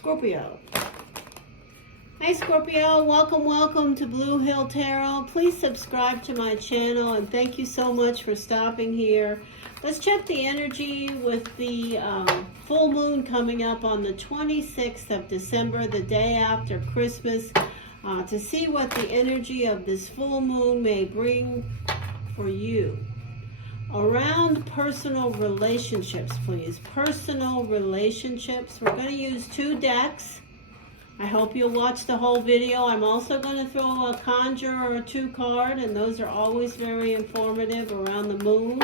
Scorpio. Hi Scorpio, welcome to Blue Hill Tarot. Please subscribe to my channel and thank you so much for stopping here. Let's check the energy with the full moon coming up on the 26th of December, the day after Christmas, to see what the energy of this full moon may bring for you. Around personal relationships, please. Personal relationships. We're going to use 2 decks. I hope you'll watch the whole video. I'm also going to throw a conjure or a 2 card, and those are always very informative around the moon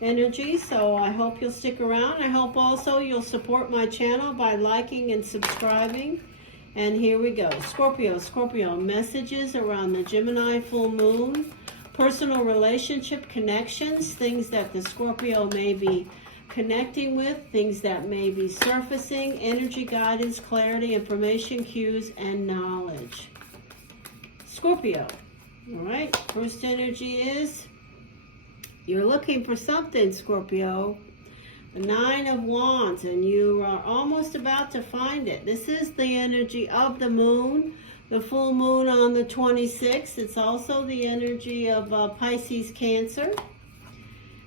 energy, so I hope you'll stick around. I hope also you'll support my channel by liking and subscribing. And here we go. Scorpio, messages around the Gemini full moon, personal relationship connections, things that the Scorpio may be connecting with, things that may be surfacing, energy guidance, clarity, information, cues, and knowledge. Scorpio. All right, first energy is you're looking for something, Scorpio. The 9 of Wands, and you are almost about to find it. This is the energy of the moon, the full moon on the 26th. It's also the energy of Pisces, Cancer.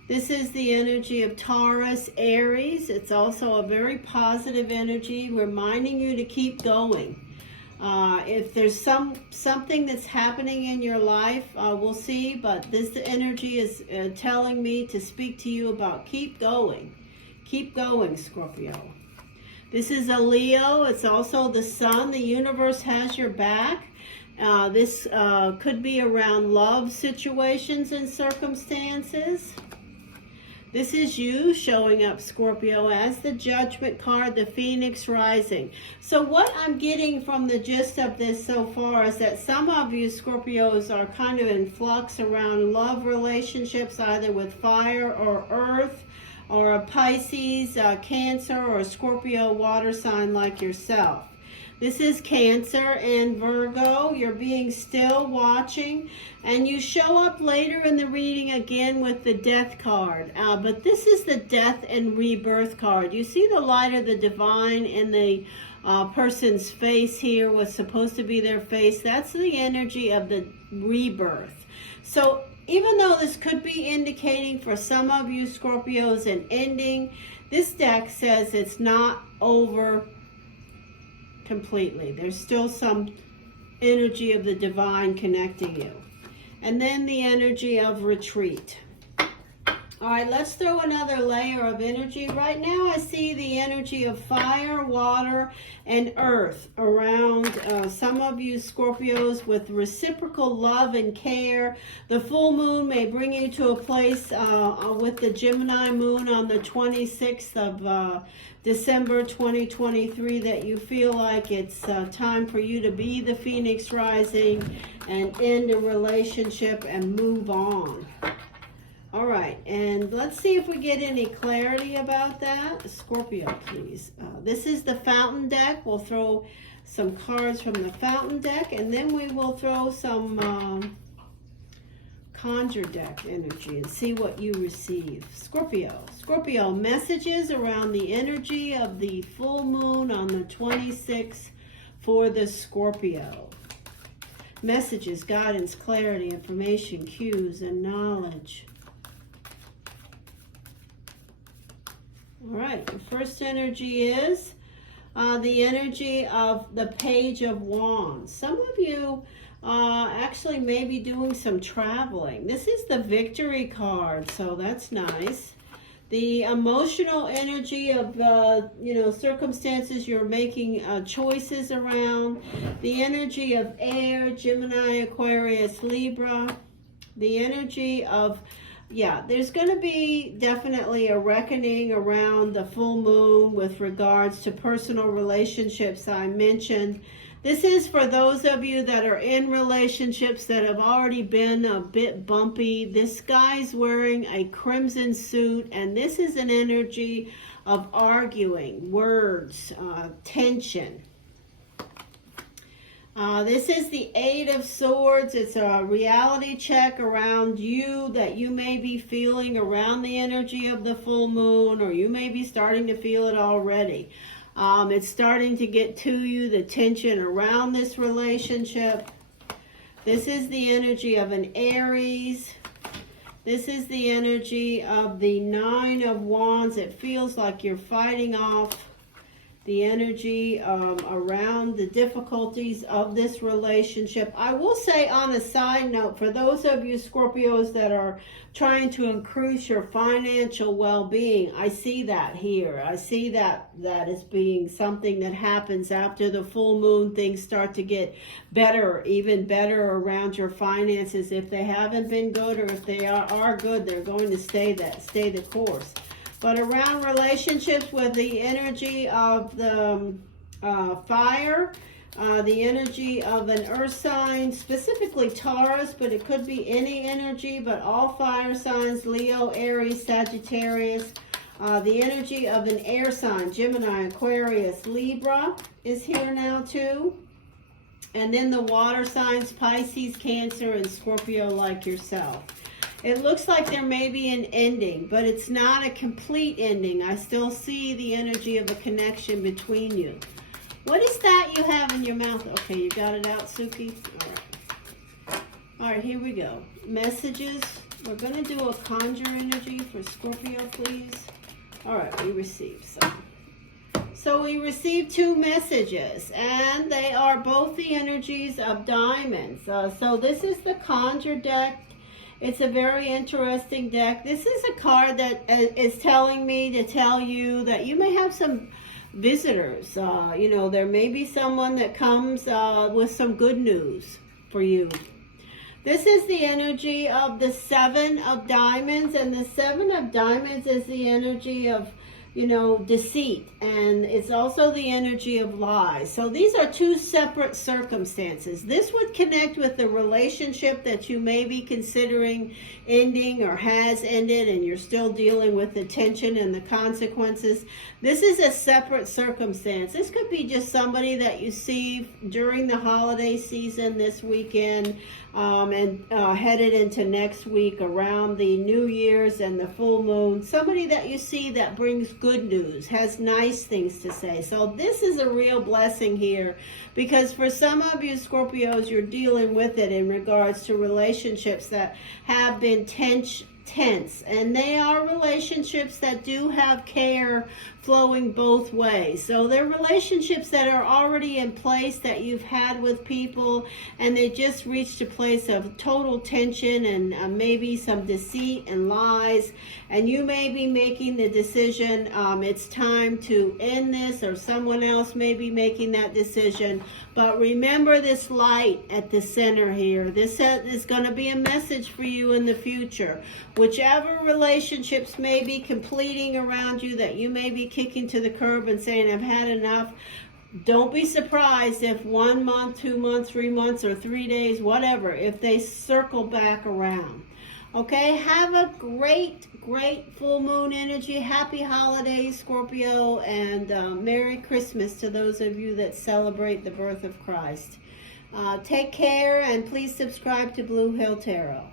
This is the energy of Taurus, Aries. It's also a very positive energy, reminding you to keep going. If there's something that's happening in your life, we'll see, but this energy is telling me to speak to you about keep going. Keep going, Scorpio. This is a Leo. It's also the sun. The universe has your back. This could be around love situations and circumstances. This is you showing up, Scorpio, as the Judgment card, the Phoenix rising. So what I'm getting from the gist of this so far is that some of you Scorpios are kind of in flux around love relationships, either with fire or earth, or a Pisces, Cancer, or a Scorpio water sign like yourself. This is Cancer and Virgo. You're being still, watching, and you show up later in the reading again with the Death card. But this is the Death and Rebirth card. You see the light of the divine in the person's face here, was supposed to be their face. That's the energy of the rebirth. So even though this could be indicating for some of you Scorpios an ending, this deck says it's not over completely. There's still some energy of the divine connecting you. And then the energy of retreat. All right, let's throw another layer of energy. Right now I see the energy of fire, water, and earth around some of you Scorpios with reciprocal love and care. The full moon may bring you to a place with the Gemini moon on the 26th of December 2023 that you feel like it's time for you to be the Phoenix rising and end a relationship and move on. All right, and let's see if we get any clarity about that. Scorpio, please. This is the Fountain deck. We'll throw some cards from the Fountain deck, and then we will throw some Conjure deck energy and see what you receive. Scorpio, messages around the energy of the full moon on the 26th for the Scorpio. Messages, guidance, clarity, information, cues, and knowledge. All right, the first energy is the energy of the Page of Wands. Some of you actually may be doing some traveling. This is the Victory card, so that's nice. The emotional energy of circumstances you're making choices around. The energy of air, Gemini, Aquarius, Libra. The energy of there's going to be definitely a reckoning around the full moon with regards to personal relationships I mentioned. This is for those of you that are in relationships that have already been a bit bumpy. This guy's wearing a crimson suit, and this is an energy of arguing, words, tension. This is the Eight of Swords. It's a reality check around you that you may be feeling around the energy of the full moon, or you may be starting to feel it already. It's starting to get to you, the tension around this relationship. This is the energy of an Aries. This is the energy of the Nine of Wands. It feels like you're fighting off the energy around the difficulties of this relationship. I will say on a side note, for those of you Scorpios that are trying to increase your financial well-being, I see that here. I see that as being something that happens after the full moon. Things start to get better, even better around your finances. If they haven't been good, or if they are good, they're going to stay the course. But around relationships with the energy of the fire, the energy of an earth sign, specifically Taurus, but it could be any energy, but all fire signs, Leo, Aries, Sagittarius. The energy of an air sign, Gemini, Aquarius, Libra is here now too. And then the water signs, Pisces, Cancer, and Scorpio like yourself. It looks like there may be an ending, but it's not a complete ending. I still see the energy of a connection between you. What is that you have in your mouth? Okay, you got it out, Suki? All right. All right, here we go. Messages. We're going to do a conjure energy for Scorpio, please. All right, we received some. So we received 2 messages, and they are both the energies of diamonds. So this is the conjure deck. It's a very interesting deck. This is a card that is telling me to tell you that you may have some visitors. You know, there may be someone that comes with some good news for you. This is the energy of the 7 of diamonds, and the 7 of diamonds is the energy of, you know, deceit, and it's also the energy of lies. So these are 2 separate circumstances. This would connect with the relationship that you may be considering ending or has ended, and you're still dealing with the tension and the consequences. This is a separate circumstance. This could be just somebody that you see during the holiday season this weekend, and headed into next week around the New Year's and the full moon. Somebody that you see that brings good news, has nice things to say. So this is a real blessing here, because for some of you Scorpios, you're dealing with it in regards to relationships that have been tense, and they are relationships that do have care flowing both ways. So they're relationships that are already in place that you've had with people, and they just reached a place of total tension and maybe some deceit and lies, and you may be making the decision it's time to end this, or someone else may be making that decision. But remember this light at the center here. This is going to be a message for you in the future. Whichever relationships may be completing around you that you may be kicking to the curb and saying, I've had enough, don't be surprised if 1 month, 2 months, 3 months, or 3 days, whatever, if they circle back around. Okay, have a great full moon energy. Happy holidays, Scorpio, and Merry Christmas to those of you that celebrate the birth of Christ. Take care, and please subscribe to Blue Hill Tarot.